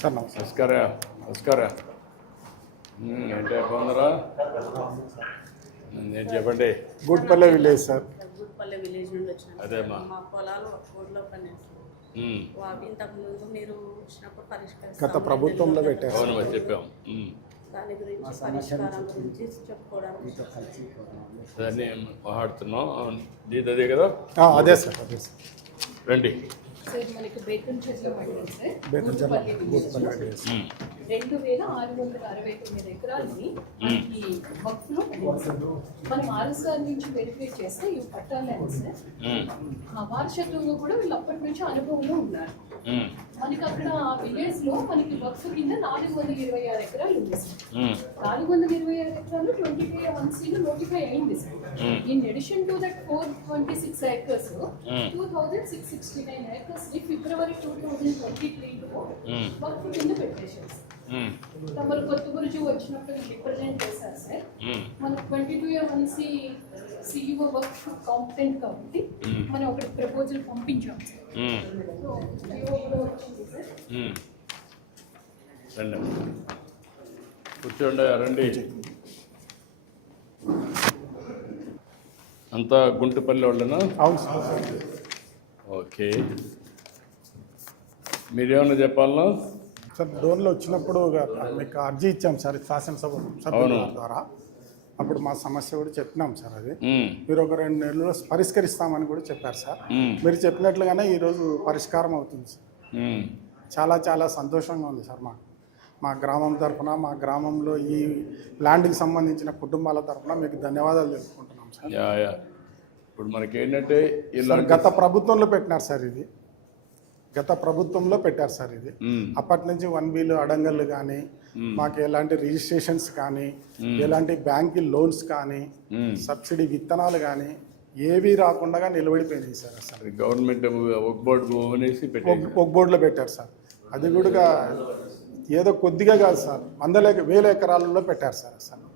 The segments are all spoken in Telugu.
సార్ నమస్కార నమస్కార ఏంటి బాగున్నారా? నేను చెప్పండి. గూడ్పల్లె విలేజ్ సార్. గూడ్పల్లె విలేజ్ నుండి వచ్చినాం. అదేమ్మా. మా పొలాలు కోడ్లో పండించారు. ఇంతకు ముందు మీరు వచ్చినప్పుడు పరిష్కరిస్తాం. గత ప్రభుత్వంలో పెట్టారు. అవును మరి చెప్పాం. దాని గురించి పరిష్కారం గురించి చెప్పుకోవడానికి దాన్ని మాట్లాడుతున్నాం. దీది అదే కదా? అదే సార్, అదే సార్. రండి. సార్ మనకి బేతన్ చెట్ల మండలం సార్, గూడ్పల్లె విలేజ్ 2669 ఎకరాలని మనకి వక్ఫ్లో మనం ఆర్ఎస్ఆర్ నుంచి వెరిఫై చేస్తే ఇవి పట్టాలని సార్. వారసత్వంగా కూడా వీళ్ళు అప్పటి నుంచి అనుభవంలో ఉన్నారు. మనకి అక్కడ విలేజ్ లో మనకి వక్ఫ్ కింద 426 ఎకరాలు ఉంది సార్. 426 ఎకరాలు 25 నోటిఫై అయింది sir. In addition to that 426 acres 2669 acres ని ఫిబ్రవరి 2023లో వక్ఫ్ కింద పెట్టేశారు సార్. తమరు కొత్త గురించి వచ్చినప్పుడు రిప్రజెంట్ చేశారు సార్. మన 22A1C CEO వర్క్ కాంపిటెంట్ కాబట్టి మనం ఒకటి ప్రపోజల్ పంపించాం సార్. రండి కూర్చోండి. రండి. అంతా గుంటుపల్లి వాళ్ళనా? అవును సార్. ఓకే, మీరేమన్నా చెప్పాలనా సార్? డోన్లో వచ్చినప్పుడు మీకు అర్జీ ఇచ్చాం సార్ శాసనసభ సభ్యుల ద్వారా. అప్పుడు మా సమస్య కూడా చెప్పినాం సార్. అది మీరు ఒక 2 నెలల్లో పరిష్కరిస్తామని కూడా చెప్పారు సార్. మీరు చెప్పినట్లుగానే ఈరోజు పరిష్కారం అవుతుంది సార్. చాలా చాలా సంతోషంగా ఉంది సార్. మా గ్రామం తరఫున, మా గ్రామంలో ఈ ల్యాండ్కి సంబంధించిన కుటుంబాల తరఫున మీకు ధన్యవాదాలు తెలుపుకుంటున్నాం సార్. ఇప్పుడు మనకేంటంటే గత ప్రభుత్వంలో పెట్టినారు సార్. ఇది గత ప్రభుత్వంలో పెట్టారు సార్. ఇది అప్పటి నుంచి 1B అడంగళ్ళు కానీ, మాకు ఎలాంటి రిజిస్ట్రేషన్స్ కానీ, ఎలాంటి బ్యాంక్ లోన్స్ కానీ, సబ్సిడీ విత్తనాలు కానీ ఏవి రాకుండా నిలబడిపోయినాయి సార్. అసలు గవర్నమెంట్ ఒక బోర్డులో పెట్టారు సార్. అది కూడా ఏదో కొద్దిగా కాదు సార్, 100,000 ఎకరాలలో పెట్టారు సార్. అసలు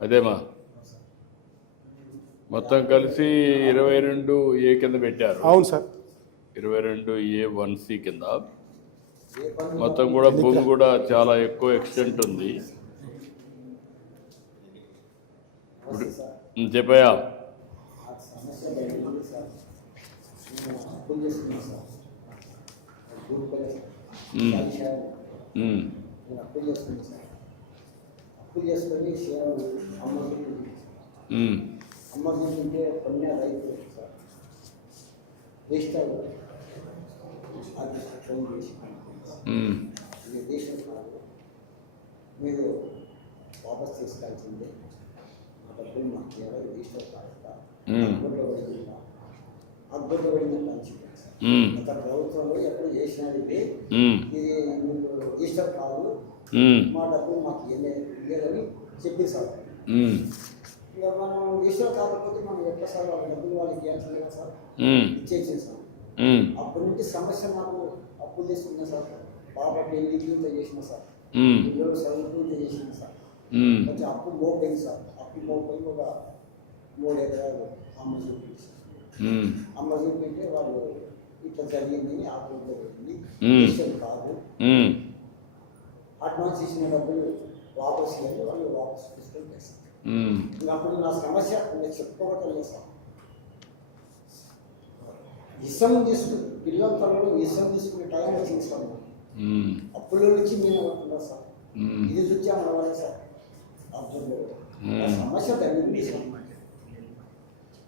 అదేమా మొత్తం కలిసి 22A కింద పెట్టారు. అవును సార్. 22A1C కింద మొత్తం కూడా భూమి కూడా చాలా ఎక్కువ ఎక్స్టెంట్ ఉంది. చెప్పయా? అమ్మకుంటే కొన్ని రైతు సార్ దేశాలు అది ఫోన్ చేసి ఇది దేశం కాదు, మీరు వాపస్ తీసుకోవాల్సిందే, మా డబ్బులు మాకు ఇవ్వాలి, దేశాలు కాదు అద్భుత పడిందని మంచిది సార్. గత ప్రభుత్వంలో ఎప్పుడు చేసినది ఇది మీకు ఇష్టం కాదు, మా డబ్బులు మాకు ఇవ్వలేదని చెప్పి సార్. ఇక మనం ఇష్టం కాకపోతే మనం ఎట్లా సార్ వాళ్ళ డబ్బులు వాళ్ళకి ఇవ్వాల్సింది కదా సార్, ఇచ్చేసాం సార్. అప్పటి నుంచి సమస్య నాకు అప్పులు తీసుకున్నా సార్. పాప పెళ్లి ఇంత చేసిన సార్, పిల్లలు చదువుకు ఇంత చేసిన సార్. కొంచెం అప్పు మోపోయింది సార్. అప్పు మోపోయి ఒక 3 ఎకరాలు అమ్మ చూపించి అమ్మ చూపింటే వాళ్ళు ఇట్లా జరిగిందని ఆ ఊళ్ళో పెట్టింది, ఇష్టం కాదు, అడ్వాన్స్ ఇచ్చిన డబ్బులు వాపస్ ఇవ్వాలి, వాళ్ళు వాపస్ తీసుకొని చేస్తారు. అప్పుడు నా సమస్య నేను చెప్పుకోవటం సార్. ఇష్టం తీసుకుని పిల్లల తల్లలో ఇష్టం తీసుకునే టైం వచ్చింది సార్. అప్పుల నుంచి నేను అనుకున్నా సార్. ఇది చూసి అవ్వాలి సార్. అర్థంలో సమస్య తగ్గింది సార్.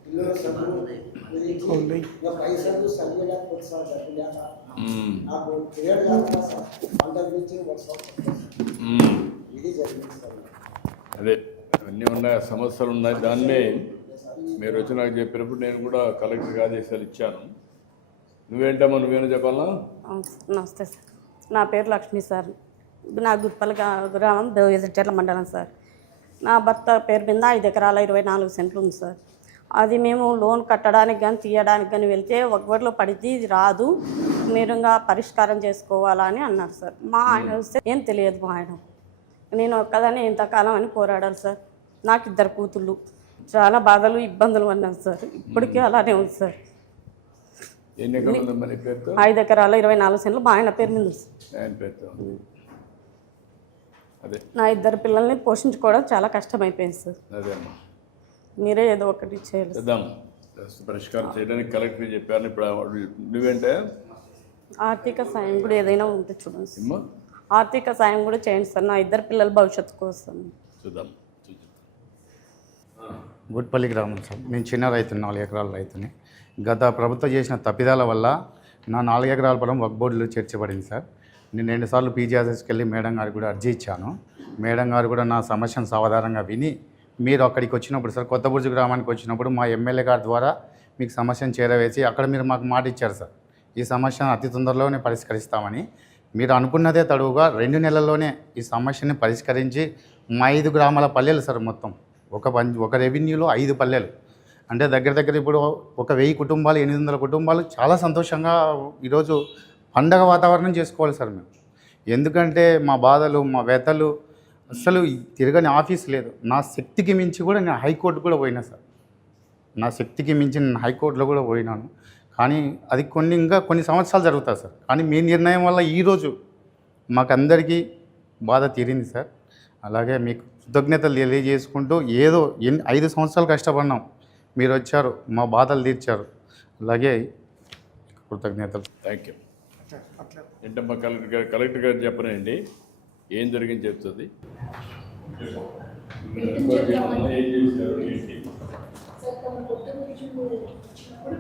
పిల్లల చదువు ఇంకా పైసలు చదివేలేకపోతే సార్, డబ్బు లేక నాకు క్రియేట్ కాకుండా సార్ అంత గురించి ఇది జరిగింది సార్. అదే అన్నీ ఉన్నాయి, సమస్యలు ఉన్నాయి. దాన్నే మీరు వచ్చి నాకు చెప్పినప్పుడు నేను కూడా కలెక్టర్కి ఆదేశాలు ఇచ్చాను. నువ్వేంటమ్మా, నువ్వేనా చెప్పాలా? నమస్తే సార్, నా పేరు లక్ష్మి సార్. నా గుట్పల్లి గ్రామం చెట్ల మండలం సార్. నా భర్త పేరు మీద 5 ఎకరాల 24 సెంట్లు ఉంది సార్. అది మేము లోన్ కట్టడానికి కానీ తీయడానికి కానీ వెళ్తే ఒకవరిలో పడితే ఇది రాదు, మీరు ఇంకా పరిష్కారం చేసుకోవాలని అన్నారు సార్. మా ఆయన వస్తే ఏం తెలియదు. మా ఆయన నేను ఒక్కదాన్ని ఎంతకాలం అని పోరాడాలి సార్. నాకు 2 కూతుళ్ళు, చాలా బాధలు ఇబ్బందులు అన్నారు సార్. ఇప్పటికీ అలానే ఉంది సార్. ఎన్ని ఎకరాలు ఉందమ్మా నీ పేరుతో? 5 ఎకరాల 24 సెంట్లు మా ఆయన పేరు మీద ఉంది సార్. ఆయన పేరుతో. అదే నా 2 పిల్లల్ని పోషించుకోవడం చాలా కష్టమైపోయింది సార్. అదే అమ్మా, మీరే ఏదో ఒకటి చేయాలి సార్. చేద్దాం. పరిష్కారం చేయడానికి కలెక్టర్ చెప్పాను. ఇప్పుడు నువ్వేంటే ఆర్థిక సాయం కూడా ఏదైనా ఉంటే చూడండి సార్. అమ్మా ఆర్థిక సాయం కూడా చేయండి సార్, నా 2 పిల్లల భవిష్యత్తు కోసం. చూద్దాం. గుట్పల్లి గ్రామం సార్. నేను చిన్న రైతుని, 4 ఎకరాల రైతుని. గత ప్రభుత్వం చేసిన తప్పిదాల వల్ల నా 4 ఎకరాల పొలం వక్ఫ్ బోర్డులో చేర్చబడింది సార్. నేను 2 సార్లు పీజీఆర్ఎస్కి వెళ్ళి మేడం గారికి కూడా అర్జీ ఇచ్చాను. మేడం గారు కూడా నా సమస్యను సావధానంగా విని, మీరు అక్కడికి వచ్చినప్పుడు సార్, కొత్తబుర్జు గ్రామానికి వచ్చినప్పుడు మా ఎమ్మెల్యే గారి ద్వారా మీకు సమస్యను చేరవేసి అక్కడ మీరు మాకు మాట ఇచ్చారు సార్, ఈ సమస్యను అతి తొందరలోనే పరిష్కరిస్తామని. మీరు అనుకున్నదే తడువుగా 2 నెలల్లోనే ఈ సమస్యని పరిష్కరించి మా 5 గ్రామాల పల్లెలు సార్, మొత్తం ఒక రెవెన్యూలో 5 పల్లెలు అంటే దగ్గర దగ్గర ఇప్పుడు ఒక 1000 కుటుంబాలు, 800 కుటుంబాలు చాలా సంతోషంగా ఈరోజు పండగ వాతావరణం చేసుకోవాలి సార్ మేము. ఎందుకంటే మా బాధలు, మా వ్యతలు అసలు తిరగని ఆఫీస్ లేదు. నా శక్తికి మించి కూడా నేను హైకోర్టు కూడా పోయినా సార్, నా శక్తికి మించి నేను హైకోర్టులో కూడా పోయినాను. కానీ అది ఇంకా కొన్ని సంవత్సరాలు జరుగుతుంది సార్. కానీ మీ నిర్ణయం వల్ల ఈరోజు మాకందరికీ బాధ తీరింది సార్. అలాగే మీకు కృతజ్ఞతలు తెలియజేసుకుంటూ, ఏదో 5 సంవత్సరాలు కష్టపడినాం, మీరు వచ్చారు, మా బాధలు తీర్చారు. అలాగే కృతజ్ఞతలు. Thank you. ఏంటమ్మా కలెక్టర్ గారు చెప్పనండి ఏం జరిగింది చెప్తుంది. సార్ తమ కొత్త గురించి వచ్చినప్పుడు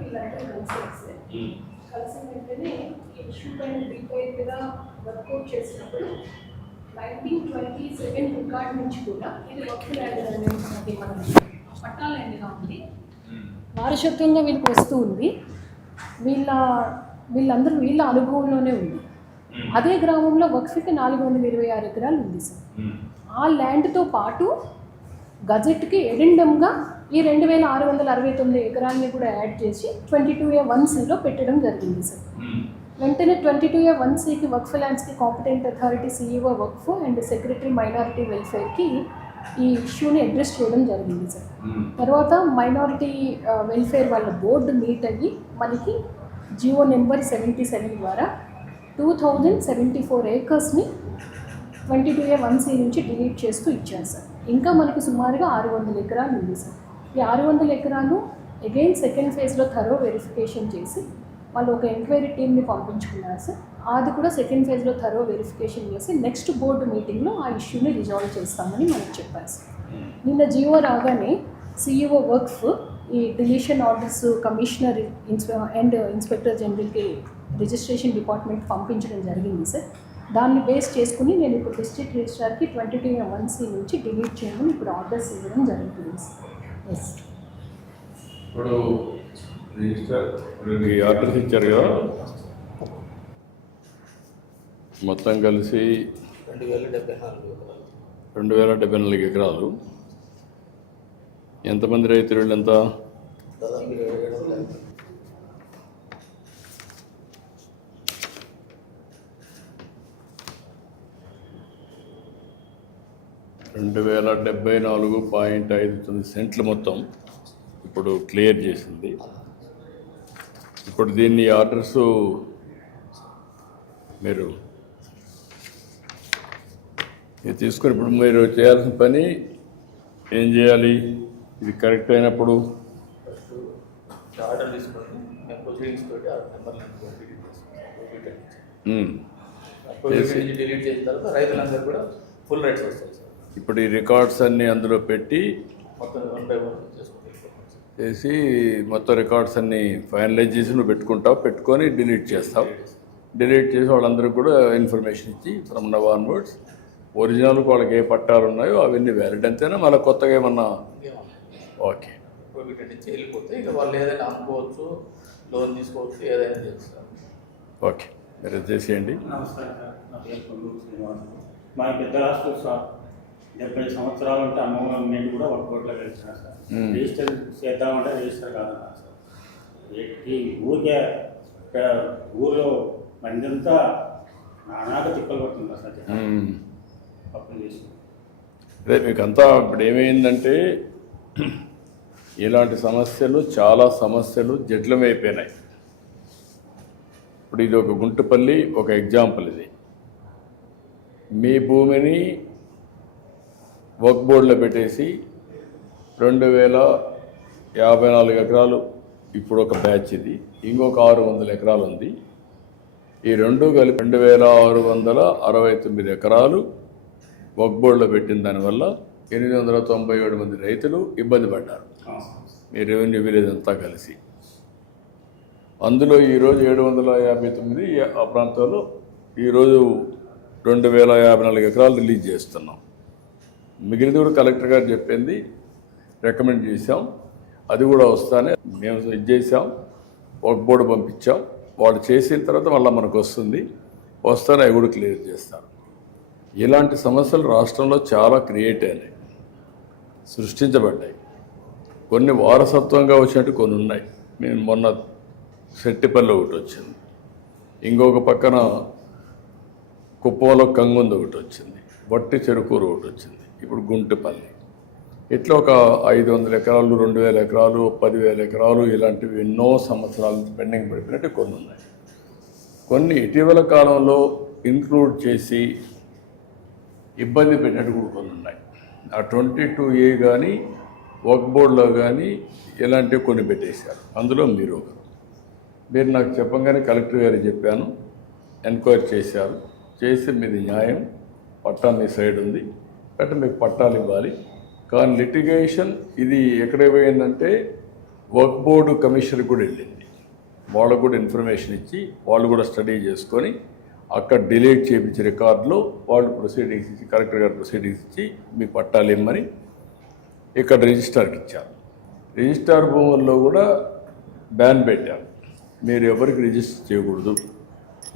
వీళ్ళందరూ కలిసారు సార్. కలిసిన వెంటనే ఇష్యూ పైన డీటెయిల్గా వర్కౌట్ చేసినప్పుడు 1927 రికార్డ్ నుంచి కూడా ఇది వక్ఫ్ ల్యాండ్ అనేది మన పట్టా ల్యాండ్గా ఉంది, వారసత్వంగా వీళ్ళకి వస్తూ ఉంది. వీళ్ళందరూ వీళ్ళ అనుభవంలోనే ఉంది. అదే గ్రామంలో వక్ఫ్కి 426 ఎకరాలు ఉంది సార్. ఆ ల్యాండ్తో పాటు గజెట్కి ఎడెండమ్గా ఈ 2669 ఎకరాలని కూడా యాడ్ చేసి 22A1Cలో పెట్టడం జరిగింది సార్. వెంటనే 22A1Cకి వక్ఫ్ ల్యాండ్స్కి కాంపిటెంట్ అథారిటీ CEO వక్ఫ్ అండ్ సెక్రటరీ మైనారిటీ వెల్ఫేర్కి ఈ ఇష్యూని అడ్రస్ చేయడం జరిగింది సార్. తర్వాత మైనారిటీ వెల్ఫేర్ వాళ్ళ బోర్డు మీట్ అయ్యి మనకి జియో నెంబర్ 77 ద్వారా 2074 ఏకర్స్ని 22A1C నుంచి డిలీట్ చేస్తూ ఇచ్చారు సార్. ఇంకా మనకి సుమారుగా 600 ఎకరాలు ఉంది సార్. ఈ 600 ఎకరాలు అగైన్ సెకండ్ ఫేజ్లో థరో వెరిఫికేషన్ చేసి వాళ్ళు ఒక ఎంక్వైరీ టీమ్ని పంపించుకున్నారు సార్. అది కూడా సెకండ్ ఫేజ్లో థరో వెరిఫికేషన్ చేసి నెక్స్ట్ బోర్డు మీటింగ్లో ఆ ఇష్యూని రిజాల్వ్ చేస్తామని మనకు చెప్పారు సార్. నిన్న జియో రాగానే CEO వక్ఫ్ ఈ deletion orders commissioner and inspector జనరల్కి రిజిస్ట్రేషన్ డిపార్ట్మెంట్ పంపించడం జరిగింది సార్. దాన్ని బేస్ చేసుకుని నేను ఇప్పుడు డిస్ట్రిక్ట్ రిజిస్ట్రార్కి 22A1C నుంచి డిలీట్ చేయమని ఇప్పుడు ఆర్డర్స్ ఇవ్వడం జరుగుతుంది సార్. ఎస్ ఇప్పుడు రిజిస్టర్ ఆర్డర్స్ ఇచ్చారు కదా, మొత్తం కలిసి 2074 ఎకరాలు. ఎంతమంది రైతులు ఎంత? దాదాపు 27 2,074.59 సెంట్లు మొత్తం ఇప్పుడు క్లియర్ చేసింది. ఇప్పుడు దీన్ని ఆర్డర్స్ మీరు తీసుకొని ఇప్పుడు మీరు చేయాల్సిన పని ఏం చేయాలి? ఇది కరెక్ట్ అయినప్పుడు ఆర్డర్ తీసుకొని మేము ప్రొసీడింగ్స్ తోటి ఆ నెంబర్లను డిలీట్ చేసిన తర్వాత రైతులందరూ కూడా ఫుల్ రైట్స్ వస్తాయి సార్. ఇప్పుడు ఈ రికార్డ్స్ అన్నీ అందులో పెట్టి మొత్తం 1 by 1 చేసి మొత్తం రికార్డ్స్ అన్నీ ఫైనలైజ్ చేసి నువ్వు పెట్టుకుంటావు, పెట్టుకొని డిలీట్ చేస్తావు. డిలీట్ చేసి వాళ్ళందరికీ కూడా ఇన్ఫర్మేషన్ ఇచ్చి ఫ్రమ్ నవ్ ఆన్వర్డ్స్ ఒరిజినల్ వాళ్ళకి ఏ పట్టాలు ఉన్నాయో అవన్నీ వ్యాలిడ్ అంతేనా, మళ్ళీ కొత్తగా ఏమన్నా? ఓకే, వీటి నుంచి వెళ్ళిపోతే ఇక వాళ్ళు ఏదైనా అమ్ముకోవచ్చు, లోన్ తీసుకోవచ్చు, ఏదైనా చేస్తారు. ఓకే, మీరు చేసేయండి. నమస్కారం సార్, నా పేరు కొల్లూరు శ్రీనివాస్. మా పెద్ద రాష్ట్రం సార్ 70 సంవత్సరాలు ఉంటే అమ్మమ్మ నేను కూడా ఒక కోట్లో గెలిచిన సార్. రిజిస్టర్ చేద్దామంటే రిజిస్టర్ కాదన్నారు సార్. ఈ ఊరికే ఊర్లో మందంతా నానాక తిప్పలు పడుతుంది సార్. అప్పులు చేసి అదే మీకు అంతా ఇప్పుడు ఏమైందంటే ఇలాంటి సమస్యలు చాలా సమస్యలు జటిలమైపోయినాయి. ఇప్పుడు ఇది ఒక గుంటుపల్లి ఒక ఎగ్జాంపుల్. ఇది మీ భూమిని వర్క్ బోర్డులో పెట్టేసి 2054 ఎకరాలు ఇప్పుడు ఒక బ్యాచ్, ఇది ఇంకొక 600 ఎకరాలు ఉంది. ఈ రెండు కలిపి 2669 ఎకరాలు వర్క్ బోర్డులో పెట్టిన దానివల్ల 897 మంది రైతులు ఇబ్బంది పడ్డారు, మీ రెవెన్యూ విలేజ్ అంతా కలిసి. అందులో ఈరోజు 759 ఆ ప్రాంతంలో ఈరోజు 2054 ఎకరాలు రిలీజ్ చేస్తున్నాం. మిగిలినది కూడా కలెక్టర్ గారు చెప్పింది రికమెండ్ చేశాం, అది కూడా వస్తానే మేము ఇది చేసాం, వర్క్ బోర్డు పంపించాం. వాళ్ళు చేసిన తర్వాత మళ్ళీ మనకు వస్తానే అవి కూడా క్లియర్ చేస్తారు. ఇలాంటి సమస్యలు రాష్ట్రంలో చాలా క్రియేట్ అయినాయి, సృష్టించబడ్డాయి. కొన్ని వారసత్వంగా వచ్చినట్టు కొన్ని ఉన్నాయి. మేము మొన్న సెట్టిపల్లి ఒకటి వచ్చింది, ఇంకొక పక్కన కుప్పంలో కంగుంది ఒకటి వచ్చింది, వట్టి చెరుకూరు ఒకటి వచ్చింది, ఇప్పుడు గుంటుపల్లి. ఇట్లా ఒక 500 ఎకరాలు, 2000 ఎకరాలు, 10,000 ఎకరాలు ఇలాంటివి ఎన్నో సంవత్సరాలు పెండింగ్ పడిపోయినట్టు కొన్ని ఉన్నాయి. కొన్ని ఇటీవల కాలంలో ఇంక్లూడ్ చేసి ఇబ్బంది పెట్టినట్టు కూడా కొన్ని ఉన్నాయి. ఆ 22A కానీ వర్క్ బోర్డులో కానీ ఇలాంటివి కొన్ని పెట్టేశారు. అందులో మీరు నాకు చెప్పంగానే కలెక్టర్ గారికి చెప్పాను, ఎంక్వైరీ చేశారు. చేసి మీది న్యాయం, పట్టా మీ సైడ్ ఉంది అంటే మీకు పట్టాలు ఇవ్వాలి. కానీ లిటిగేషన్ ఇది ఎక్కడ పోయిందంటే వర్క్ బోర్డు కమిషన్ కూడా వెళ్ళింది. వాళ్ళకు కూడా ఇన్ఫర్మేషన్ ఇచ్చి వాళ్ళు కూడా స్టడీ చేసుకొని అక్కడ డిలీట్ చేయించి రికార్డులో వాళ్ళు ప్రొసీడింగ్స్ ఇచ్చి, కలెక్టర్ గారు ప్రొసీడింగ్స్ ఇచ్చి మీ పట్టాలు ఇమ్మని ఇక్కడ రిజిస్టార్కి ఇచ్చారు. రిజిస్టార్ భూముల్లో కూడా బ్యాన్ పెట్టారు, మీరు ఎవరికి రిజిస్టర్ చేయకూడదు,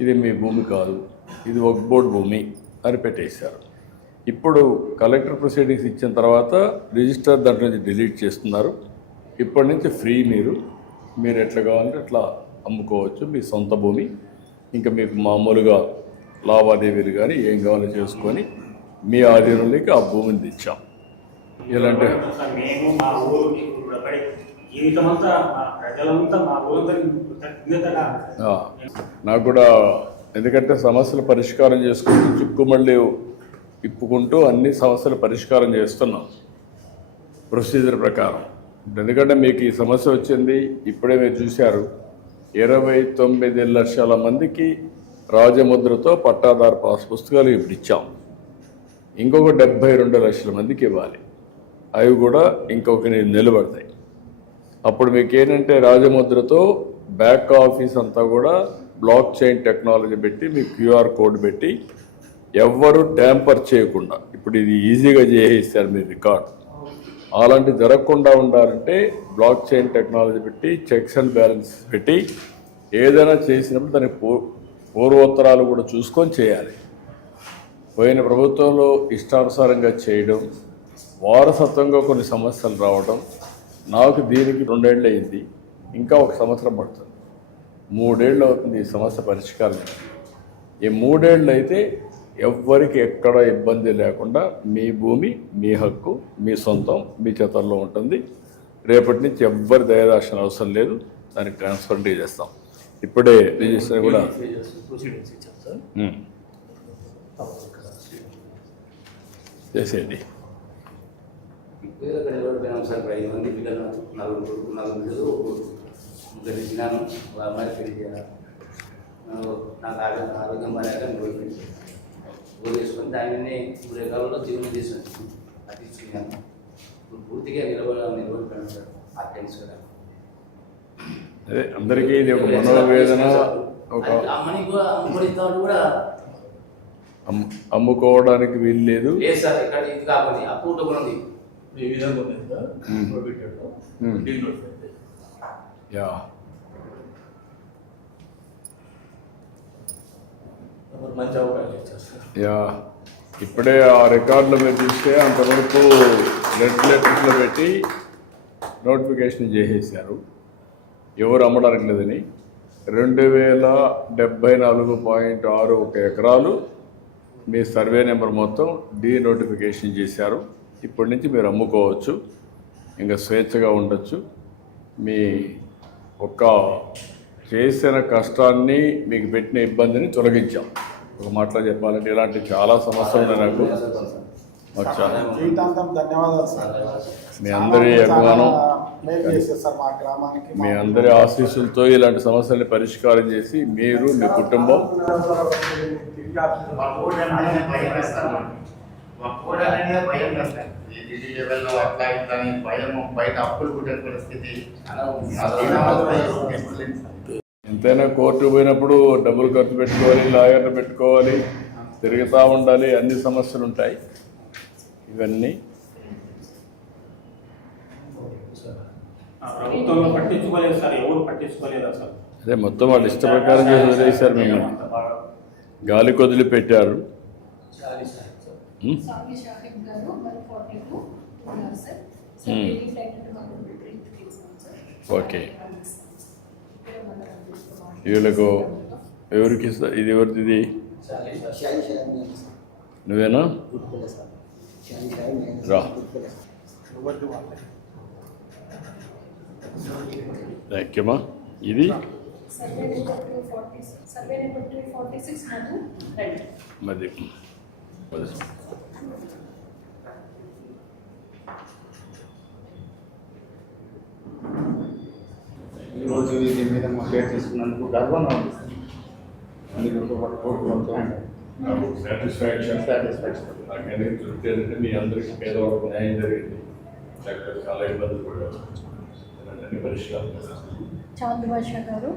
ఇది మీ భూమి కాదు, ఇది వర్క్ బోర్డు భూమి అని పెట్టేశారు. ఇప్పుడు కలెక్టర్ ప్రొసీడింగ్స్ ఇచ్చిన తర్వాత రిజిస్టర్ దాంట్లో నుంచి డిలీట్ చేస్తున్నారు. ఇప్పటి నుంచి ఫ్రీ, మీరు ఎట్లా కావాలంటే అట్లా అమ్ముకోవచ్చు మీ సొంత భూమి. ఇంకా మీకు మామూలుగా లావాదేవీలు కానీ ఏం కావాలో చేసుకొని మీ ఆధీనంలోకి ఆ భూమిని తెచ్చాం. ఇలాంటి మేము మా ఊరికి జీవితం అంతా మా ప్రజలంతా మా ఊరికి నాకు కూడా, ఎందుకంటే సమస్యలు పరిష్కారం చేసుకుంటూ చిక్కుమళ్ళీ ఇప్పుకుంటూ అన్ని సమస్యలు పరిష్కారం చేస్తున్నాం ప్రొసీజర్ ప్రకారం. ఎందుకంటే మీకు ఈ సమస్య వచ్చింది ఇప్పుడే మీరు చూశారు, 29 లక్షల మందికి రాజముద్రతో పట్టాదారు పాస్ పుస్తకాలు ఇప్పుడు ఇచ్చాం. ఇంకొక 72 లక్షల మందికి ఇవ్వాలి, అవి కూడా ఇంకొక నిలబడతాయి. అప్పుడు మీకు ఏంటంటే రాజముద్రతో బ్యాక్ ఆఫీస్ అంతా కూడా బ్లాక్ చైన్ టెక్నాలజీ పెట్టి మీకు QR కోడ్ పెట్టి ఎవ్వరూ ట్యాంపర్ చేయకుండా, ఇప్పుడు ఇది ఈజీగా చేసేస్తారు మీరు రికార్డ్. అలాంటి జరగకుండా ఉండాలంటే బ్లాక్ చైన్ టెక్నాలజీ పెట్టి చెక్స్ అండ్ బ్యాలెన్స్ పెట్టి ఏదైనా చేసినప్పుడు దానికి పూర్వోత్తరాలు కూడా చూసుకొని చేయాలి. పోయిన ప్రభుత్వంలో ఇష్టానుసారంగా చేయడం, వారసత్వంగా కొన్ని సమస్యలు రావడం. నాకు దీనికి 2 ఏళ్ళు అయింది, ఇంకా 1 సంవత్సరం పడుతుంది, 3 ఏళ్ళు అవుతుంది ఈ సమస్య పరిష్కారం. ఈ 3 ఏళ్ళు అయితే ఎవ్వరికి ఎక్కడ ఇబ్బంది లేకుండా మీ భూమి, మీ హక్కు, మీ సొంతం, మీ చేతల్లో ఉంటుంది. రేపటి నుంచి ఎవ్వరి దయదార్శన అవసరం లేదు, దానికి ట్రాన్స్ఫర్ చేస్తాం. ఇప్పుడే రిజిస్టర్ కూడా చేసేయండి. సార్ 5 మంది పిల్లలు, 4 పిల్లలు, 3 ఇచ్చినాను. వాళ్ళ అమ్మాయి పెళ్లి చేయాలి. నాకు ఆరోగ్యం బాగా గోల్ చేసుకొని దానిని 3 ఎకరాల్లో జీవనం చేసాను. అది ఇచ్చుకున్నాను. ఇప్పుడు పూర్తిగా నిలబడిపోయాను సార్. ఆ టెన్స్ కూడా అదే అందరికీ ఇది ఒక మనోవేదన. ఒక అమ్మని కూడా అమ్ముడిస్తాను కూడా అమ్ముకోవడానికి వీలు లేదు సార్. ఇక్కడ ఇది కాకపోతే అప్పు కూడా ఉంది. ఈ విధంగా ఉంది సార్. యా మంచి అవకాశం ఇచ్చారు సార్. యా ఇప్పుడే ఆ రికార్డులో మీరు చూస్తే అంతవరకు రెడ్ లెటర్స్లో పెట్టి నోటిఫికేషన్ చేసేసారు ఎవరు అమ్మడానికి లేదని. 2074.61 ఎకరాలు మీ సర్వే నెంబర్ మొత్తం నోటిఫికేషన్ చేశారు. ఇప్పటి నుంచి మీరు అమ్ముకోవచ్చు, ఇంకా స్వేచ్ఛగా ఉండొచ్చు. మీ ఒక్క చేసిన కష్టాన్ని మీకు పెట్టిన ఇబ్బందిని తొలగించాం. ఒక మాటలో చెప్పాలంటే ఇలాంటి చాలా సమస్యలు ఉన్నాయి నాకు. వచ్చా జీవితాంతం ధన్యవాదాలు సార్. మీ అందరి అభిమానం, మేలు చేశారు సార్ మా గ్రామానికి. మీ అందరి ఆశీస్సులతో ఇలాంటి సమస్యల్ని పరిష్కారం చేసి మీరు మీ కుటుంబం బయట అప్పులు పుట్టే పరిస్థితి ఎంతైనా కోర్టు పోయినప్పుడు డబ్బులు ఖర్చు పెట్టుకోవాలి, లాయర్లు పెట్టుకోవాలి, తిరుగుతూ ఉండాలి, అన్ని సమస్యలు ఉంటాయి. ఇవన్నీ ప్రభుత్వంలో పట్టించుకోలేదు సార్, ఎవరు పట్టించుకోలేదు అసలు. అదే మొత్తం వాళ్ళు ఇష్ట ప్రకారం చేసి వదిలేశారు, మిమ్మల్ని గాలి కొదిలి పెట్టారు. సామి షాహిద్ గారు 142 ఉన్నారు సార్. సార్ రిలీఫ్ అయినట్టు మాకు రిట్రీట్ చేశాం సార్. ఓకే, వీళ్ళకు ఎవరికి ఇది ఎవరిది? ఇది నువ్వేనా? రా, థ్యాంక్ యూ. ఇది సర్వే నెంబర్ 246 నాకు రండి. మరి ఈరోజు దీని మీద షేర్ చేసుకున్నందుకు గర్వంగా ఉంది సార్. సాటిస్ఫాక్షన్ మీ అందరికీ పేదవాళ్ళకు న్యాయం జరిగింది. లేకపోతే చాలా ఇబ్బందులు కూడా ఇలాంటి పరిష్కారం. చాంద్ భాషా గారు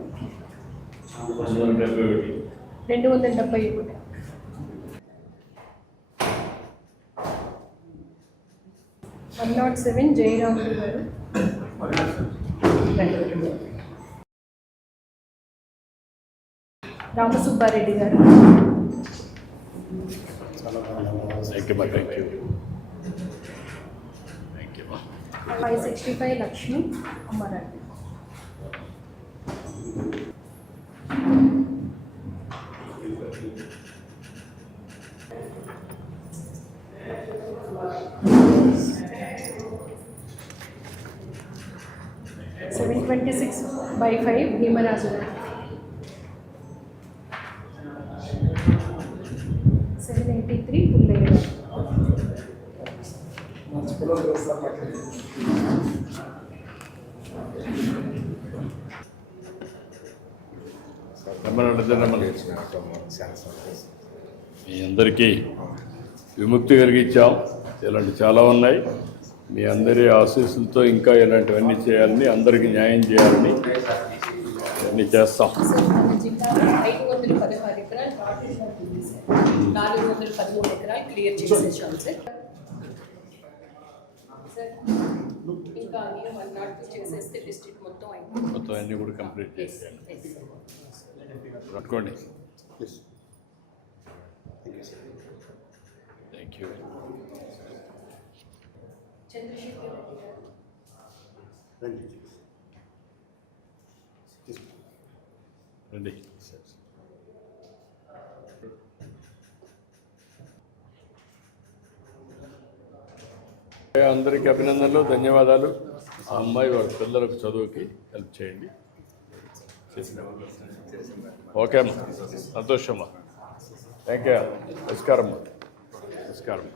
271. 271. 107 జయరాములు గారు. రామసుబ్బారెడ్డి గారు. Thank you. Thank you. Thank you. 565 Lakshmi Ammareddy. (726/5) Bhimaraju గారు. 783 పుల్లయ్య గారు. మీ అందరికీ విముక్తి కలిగించాం. ఇలాంటి చాలా ఉన్నాయి. మీ అందరి ఆశీస్సులతో ఇంకా ఇలాంటివన్నీ చేయాలని, అందరికీ న్యాయం చేయాలని అన్నీ చేస్తాం. మన జిల్లాలో 516 ఎకరాలు వాటర్ ఉంది సార్. 413 ఎకరాలు క్లియర్ చేసేసాం సార్. ఇంకా నేను 102 చేసేస్తే డిస్ట్రిక్ట్ మొత్తం అయిపోయింది. మొత్తం అన్నీ కూడా కంప్లీట్ చేసేయాలి. పట్టుకోండి. Thank you. చంద్రశేఖర్ రెడ్డి గారు. రండి. అందరికీ అభినందనలు, ధన్యవాదాలు. ఆ అమ్మాయి వాళ్ళ పిల్లలకు చదువుకి హెల్ప్ చేయండి. ఓకే అమ్మా, సంతోషమ్మా. Thank you. నమస్కారం. నమస్కారం.